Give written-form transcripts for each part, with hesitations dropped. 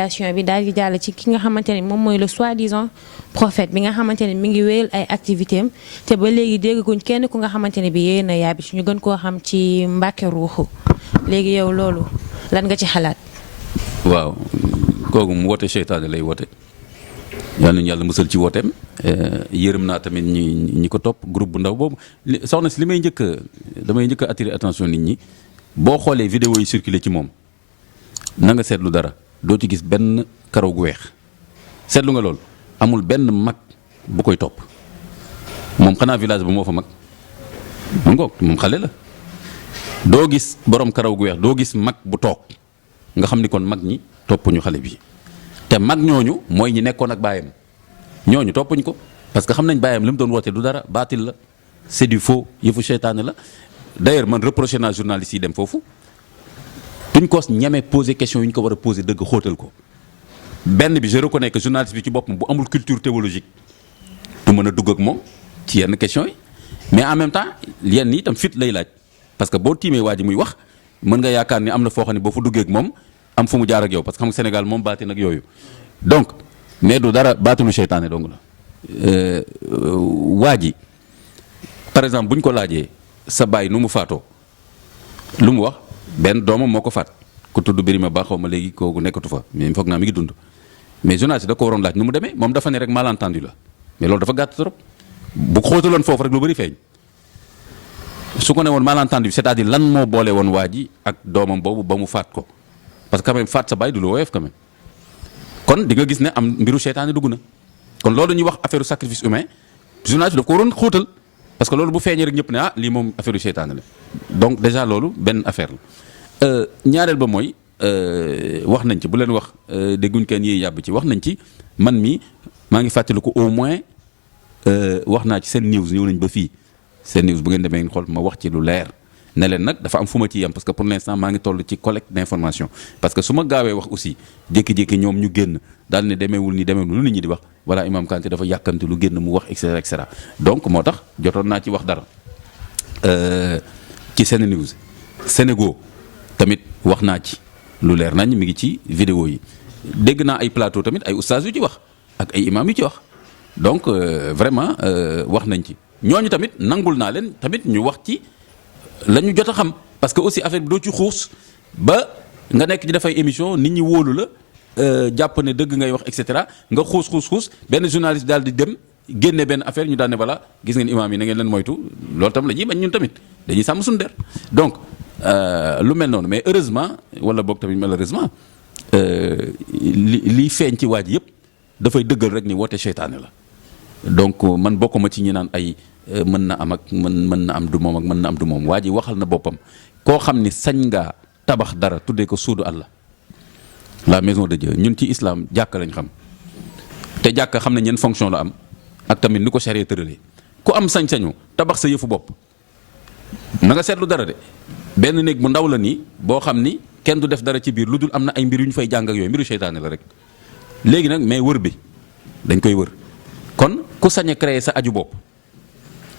communication bi daal di jàll ci ki nga xamante ne moom mooy le soi-disant prophète bi nga xamante ne mi ngi wéyal ay activité am te ba léegi dégguñ kenn ku nga xamante ne bi yéen a yàbbi ci ñu gën koo xam ci Mbàkke Ruuxu léegi yow loolu lan nga ci xalaat. waaw kooku mu woote seytaane lay woote yal nañu yàlla musal ci wooteem yërëm naa tamit ñi ko topp groupe bu ndaw boobu soxna si damay njëkk a attirer attention nit ñi boo xoolee vidéo yi circulé ci moom na nga seetlu dara doo ci gis benn karaw gu weex seetlu nga loolu amul benn mag bu koy topp moom xanaa village ba moo fa mag mu ngoog moom xale la doo gis borom karaw gu weex doo gis mag bu toog nga xam ni kon mag ñi toppuñu xale bi te mag ñooñu mooy ñi nekkoon ak baayam ñooñu toppuñ ko parce que xam nañ baayam li mu doon woote du dara baatil la c'est du faux yëfu seytaane la d'ailleurs man reproché naa journaliste yi dem foofu duñ ko ñeme poser question yu ñu ko war a poser dëgg xóotal ko benn bi je reconnais que journaliste bi ci boppam bu amul culture théologique du mën a dugg ak moom ci yenn questions yi mais en même temps yenn yi itam fit lay laaj parce que boo tiimee waa ji muy wax mën nga yaakaar ni am na foo xam ne boo fa duggee ak moom am fu mu jaar ak yow parce que xam nga Sénégal moom baati nag yooyu donc mais du dara baatilu seytaane dong la waa ji par exemple bu ñu ko laajee sa baay nu mu faatoo lu mu wax benn doomam moo ko faat ku tudd Birima Ba xaw ma léegi kooku nekkatu fa mais foog naa mi ngi dund mais journaliste da ko waroon laaj nu mu demee moom dafa ne rek malentendu la mais loolu dafa gàtt trop bu xóotaloon foofu rek lu bëri feeñ su ko ne woon malentendu c'est-à-dire lan moo boole woon waa ji ak doomam boobu ba mu faat ko parce que quand même faat sa baay du lu woyof quand même kon di nga gis ne am mbiru seytaane dugg na kon loolu ñuy wax affaire sacrifice humain journaliste daf ko waroon xóotal parce que loolu bu feeñee rek ñëpp ne ah lii moom affaire seytaane la donc déjà loolu benn affaire la ñaareel ba mooy wax nañ ci bu leen wax dégguñ kenn yiy yàbb ci wax nañ ci man mi maa ngi fàttaliku au moins wax naa ci seen news ñëw nañ ba fii seen news bu ngeen demee ngeen xool ma wax ci lu leer ne leen nag dafa am fu ma ci yem parce que pour l'instant maa ngi toll ci collecte d'information parce que su ma gaawee wax aussi jékki-jékki ñoom ñu génn daal ne demeewul ni demeewul lu nit ñi di wax voilà Imam Kanté dafa yàkkamte lu génn mu wax et cetera donc moo tax jotoon naa ci wax dara ci seen news Sénégal tamit wax naa ci lu leer nañ mi ngi ci vidéo yi dégg naa ay plateau tamit ay oustaz yu ci wax ak ay imam yu ci wax donc vraiment wax nañ ci ñooñu tamit nangul naa leen tamit ñu wax ci la ñu jot a xam parce que aussi affaire bi doo ci xuus ba nga nekk di dafay émission nit ñi wóolu la jàpp ne dëgg ngay wax et cetera nga xuus benn journaliste daal di dem génne benn affaire ñu daal ne voilà gis ngeen imam yi na ngeen leen moytu loolu tam la ñuy bañ ñun tamit dañuy sàmm suñu der donc lu mel noonu mais heureusement wala boog tamit malheureusement liy feeñ ci waaj yëpp dafay dëggal rek ni woote seytaane la donc man bokkuma ci ñi naan ay mën na am ak mën na am du moom ak mën na am du moom waa ji waxal na boppam koo xam ni sañ ngaa tabax dara tuddee ko suudu Allah la maison de Dieu ñun ci islam jàkka lañ xam te jàkka xam ne ñeen fonction la am ak tamit ni ko charia tëralee ku am sañ-sañu tabax sa yëfu bopp na nga seetlu dara de benn néeg bu ndaw la nii boo xam ni kenn du def dara ci biir lu dul am na ay mbir yu ñu fay jàng ak yooyu mbiru seytaane la rek léegi nag mais wër bi dañ koy wër kon ku sañ a créer sa aju bopp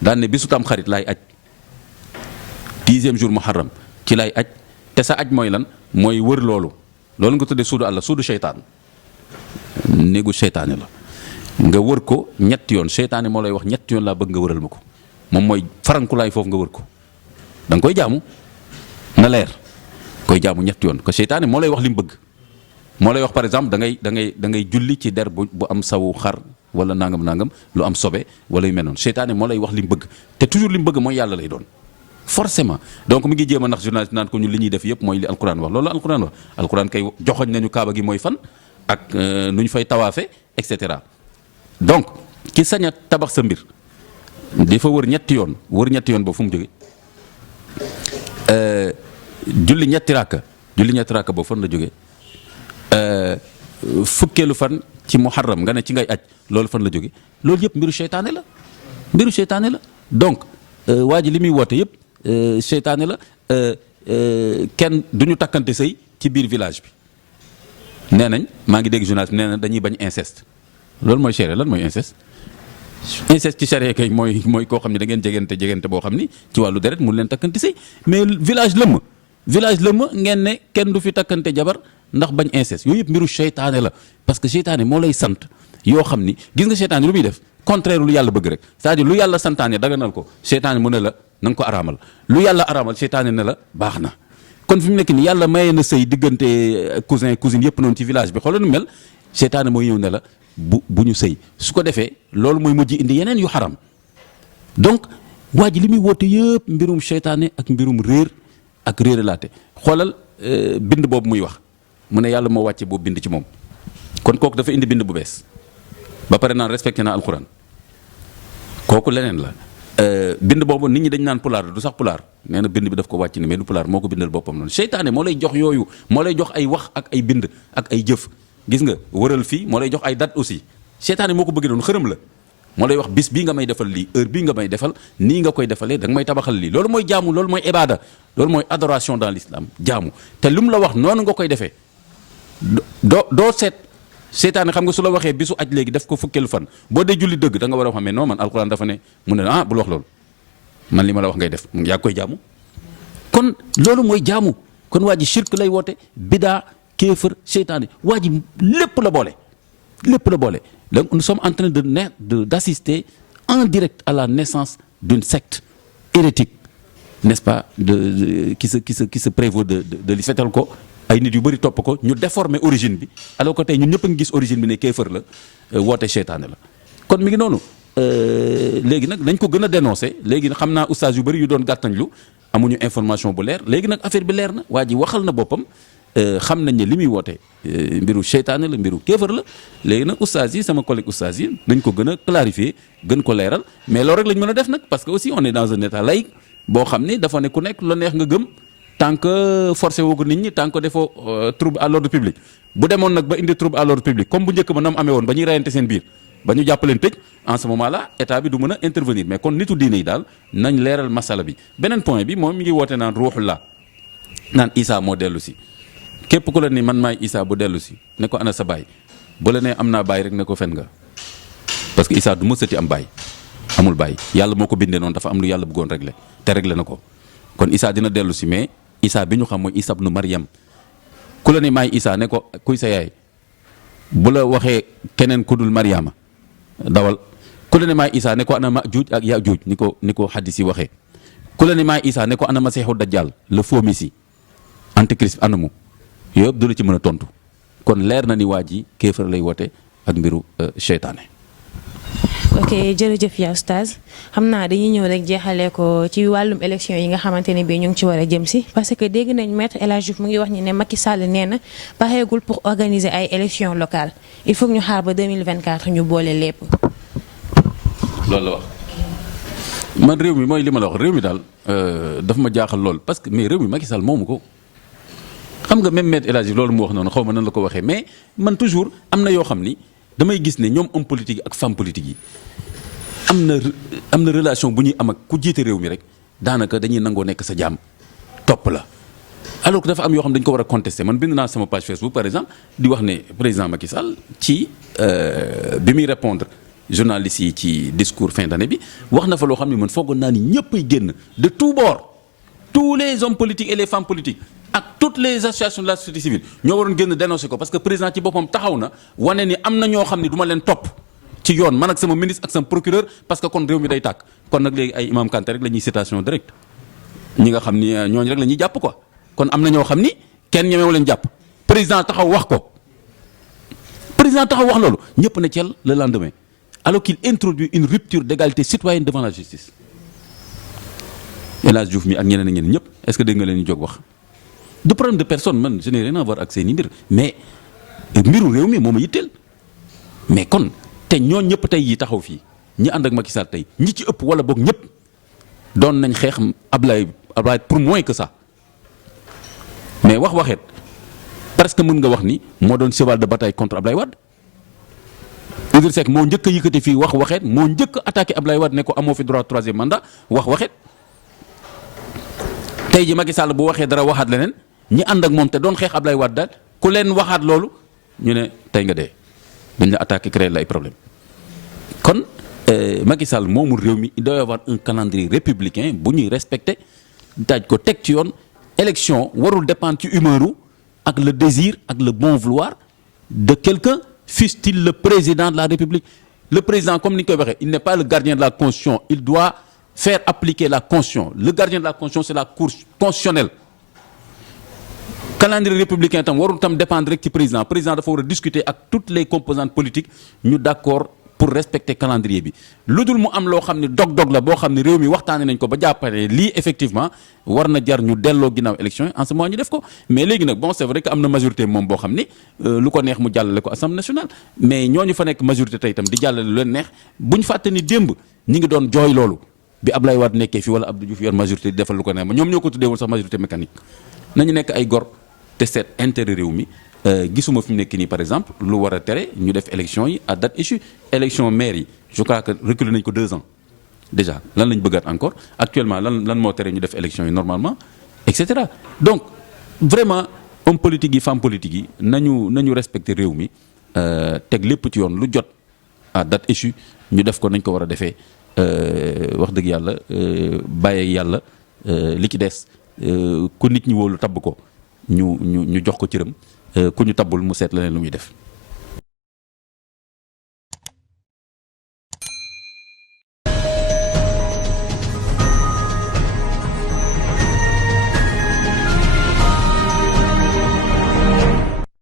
daan ne bisu tam xarit laay aj 10e jour muharram ci laay aj te sa aj mooy lan mooy wër loolu nga tuddee suudu Allah suudu seytaan néegu seytaane la nga wër ko ñetti yoon seytaane moo lay wax ñetti yoon laa bëgg nga wëral ma ko moom mooy farankulaay foofu nga wër ko da nga koy jaamu na leer koy jaamu ñetti yoon ko seytaane moo lay wax li mu bëgg moo lay wax par exemple da ngay julli ci der bu am sawu xar wala nangam lu am sobe wala yu mel noonu seytaane moo lay wax li mu bëgg te toujours li mu bëgg mooy yàlla lay doon forcément donc mi ngi jéem a nax journaliste naan ko ñun li ñuy def yëpp mooy li alquran wax loolu la alquran wax alquran kay joxoñ nañu kaaba gi mooy fan ak nu ñu fay tawaafe et cetera donc ki sañ a tabax sa mbir dafa wër ñetti yoon ba fu mu jóge julli ñetti raaka boobu fan la jóge fukkeelu fan ci muharram nga ne ci ngay aj loolu fan la jóge loolu yëpp mbiru seytaane la donc waa ji li muy woote yëpp seytaane la kenn du ñu takkante sëy ci biir village bi nee nañ maa ngi dégg journaliste nee na dañuy bañ inceste loolu mooy charia lan mooy inceste ci charia kay mooy koo xam ne da ngeen jegante boo xam ni ci wàllu deret mun leen takkante sëy mais village lëmm ngeen ne kenn du fi takkante jabar ndax bañ inceste yooyu yëpp mbiru seytaane la parce que seytaane moo lay sant yoo xam ni gis nga seytaane lu muy def contraire lu yàlla bëgg rek c'est-à-dire lu yàlla santaane daganal ko seytaane mu ne la na nga ko araamal lu yàlla araamal seytaane ne la baax na. kon fi mu nekk nii yàlla maye na sëy diggante cousin cousine yëpp noonu ci village bi xoolal nu mel seytaane mooy ñëw ne la bu ñu sëy su ko defee loolu mooy mujj indi yeneen yu xaram donc waa ji li muy woote yëpp mbirum seytaane ak mbirum réer ak réeralaate xoolal bind boobu muy wax mu ne yàlla moo wàcce boobu bind ci moom kon kooku dafa indi bind bu bees ba pare naan respecté na alxuraan kooku leneen la bind boobu nit ñi dañ naan pulaar du sax pulaar nee na bind bi daf ko wàcc ni mais du pulaar moo ko bindal boppam noonu seytaane moo lay jox yooyu moo lay jox ay wax ak ay bind ak ay jëf gis nga wëral fii moo lay jox ay date aussi seytaane moo ko bëggee doon xërëm la moo lay wax bis bii nga may defal lii heure bii nga may defal nii nga koy defalee da nga may tabaxal lii loolu mooy jaamu loolu mooy ibaada loolu mooy adoration dans l'islam jaamu te lu mu la wax noonu nga koy defee doo seet seytaane xam nga su la waxee bisu aj léegi def ko fukkeelu fan boo dee julli dëgg da nga war a wax mais non man alxuraan dafa ne mu ne bul wax loolu man li ma la wax ngay def yaa koy jaamu kon loolu mooy jaamu kon waa ji shirk lay woote bidaa kéefër seytaane waa ji lépp la boole donc nous sommes en train d'assister en direct à la naissance d'une secte hérétique n'est-ce pas qui se prévaut de fetal ko ay nit yu bëri topp ko ñu déformer origine bi alors que tey ñun ñëpp a ngi gis origine bi ne kéefër la woote seytaane la kon mi ngi noonu léegi nag nañ ko gën a dénoncer léegi nag xam naa oustaz yu bëri yu doon gàttañlu amuñu information bu leer léegi nag affaire bi leer na waa ji waxal na boppam xam nañ ne li muy woote mbiru seytaane la mbiru kéefër la léegi nag oustaz yi sama collègue oustaz yi nañ ko gën a clarifier gën ko leeral mais loolu rek lañ mën a def nag parce que aussi on est dans un état laïque boo xam ne dafa ne ku nekk la neex nga gëm tant que forcé woo ko nit ñi tant que defoo trouble à l'ordre public bu demoon nag ba indi trouble à l'ordre public comme bu njëkk ba nam amee woon ba ñuy reyante seen biir ba ñu jàppaleen tëj en ce moment là état bi du mën a intervenir mais kon nitu diine yi daal nañ leeral masala bi beneen point bi moom mi ngi woote naan ruuxullah naan Isa moo dellu si képp ku la ni man maay Isa bu dellu si ne ko ana sa baay bu la nee am naa baay rek ne ko fen nga parce que Isa du mësati am baay amul baay yàlla moo ko bindee noonu dafa am lu yàlla bëggoon régler te régler na ko kon Isa dina dellu si mais Isa bi ñu xam mooy Isa ibnu Maryam ku la ni maay Isa ne ko kuy sa yaay bu la waxee keneen ku dul Maryama dawal ku la ni maay Isa ne ko ana Majuuj ak Yajuuj ni ko hadis yi waxee ku la ni maay Isa ne ko ana Masiixu Dajjal le faux messie antéchrist anamu yëpp du la ci mën a tontu kon leer na ni waa ji kéefar lay woote ak mbiru seytaane. ok jërëjëf yaa oustaz xam naa dañuy ñëw rek jeexalee ko ci wàllum élection yi nga xamante ne bii ñu ngi ci war a jëm si parce que dégg nañ maître El Hadji Diouf mu ngi wax ni ne Macky Sall nee na pareegul pour organiser ay élections locales il faut que ñu xaar ba 2024 ñu boole lépp. loolu la wax man réew mi mooy li ma la wax réew mi daal daf ma jaaxal lool parce que mais réew mi Macky Sall moomu ko xam nga même maître El Hadji Diouf loolu mu wax noonu xaw ma nan la ko waxee mais man toujours am na yoo xam ni. damay gis ne ñoom homme politique yi ak femme politique yi am na relation bu ñuy am ak ku jiite réew mi rek daanaka dañuy nangoo nekk sa jaam topp la alors que dafa am yoo xam dañ ko war a contester man bind naa sama page Facebook par exemple di wax ne président Macky Sall ci bi muy répondre journalistes yi ci discours fin d'année bi wax na fa loo xam ne man foogoon naa ni ñëpp ay génn de tous bords tous les hommes politiques et les femmes politiques ak toutes les associations de la société civile ñoo waroon génn dénoncer ko parce que président ci boppam taxaw na wane ni am na ñoo xam ne du ma leen topp ci yoon man ak sama ministre ak sama procureur parce que kon réew mi day tàkk kon nag léegi ay imam Kanté rek la ñuy citation directe ñi nga xam ni ñooñu rek la ñuy jàpp quoi kon am na ñoo xam ni kenn ñemewu leen jàpp président taxaw wax ko président taxaw wax loolu ñëpp ne cel le lendemain alors qu'il introduit une rupture d'égalité citoyenne devant la justice El Hadji Diouf mi ak ñeneen ak ñeneen ñëpp est-ce que dégg nga leen ñu jóg wax du problème de personne man je n'ai rien à voir ak seen i mbir mais mbiru réew mi moo ma yitteel mais kon te ñoo ñëpp tey yi taxaw fii ñi ànd ak Macky Sall tey ñi ci ëpp wala boog ñëpp doon nañ xeex Ablaye pour moins que ça mais waxeet presque mën nga wax ni moo doon cheval de bataille contre Ablaye Wade Idrissa Seck moo njëkk a yëkkati fii waxeet moo njëkk a attaqué Ablaye Wade ne ko amoo fi droit troisième mandat waxeet tey ji Macky Sall bu waxee dara waxaat leneen ñi ànd ak moom te doon xeex Ablaye Wade daal ku leen waxaat loolu ñu ne tey nga dee dañ la attaqué créer la ay problème kon Macky Sall moomul réew mi il doit y avoir un calendrier républicain bu ñuy respecté daaj ko teg ci yoon élection warul dépendre ci humeuru ak le désir ak le bon vouloir de quelqu'un, fût-il le président de la République. Le président, comme ni koy waxee, il n'est pas le gardien de la Constitution, il doit faire appliquer la Constitution. Le gardien de la Constitution, c'est la Cour constitutionnelle. Calendrier républicain tam warul tam dépendre rek ci président dafa war a discuter ak toutes les composantes politiques ñu d'accord pour respecter calendrier bi lu dul mu am loo xam ne dog-dog la boo xam ne réew mi waxtaanee nañ ko ba jàppale lii effectivement war na jar ñu delloo ginnaaw élection yi en ce moment ñu def ko mais léegi nag bon c'est vrai que am na majorité moom boo xam ni lu ko neex mu jàllale ko Assemblée nationale mais ñooñu fa nekk majorité tey itam di jàllale lu leen neex bu ñu fàtte ni démb ñi ngi doon jooy loolu bi Ablaye Wade nekkee fi wala Abdou Diouf yor majorité di defal lu ko neex ñoom ñoo ko tuddeewul sax majorité mécanique nañu nekk ay gor te seet intérêt réew mi gisuma fi mu nekk nii par exemple lu war a tere ñu def élection yi à date échue élection maire yi je crois que reculé nañ ko 2 ans déjà lan lañ bëggaat encore actuellement lan moo tere ñu def élection yi normalement et cetera donc vraiment homme politique yi femme politique yi nañu respecter réew mi teg lépp ci yoon lu jot à date échue ñu def ko nañ ko war a defee wax dëgg yàlla bàyyee yàlla li ci des ku nit ñi wóolu tabb ko ñu jox ko cëram ku ñu tabbul mu seet leneen lu muy def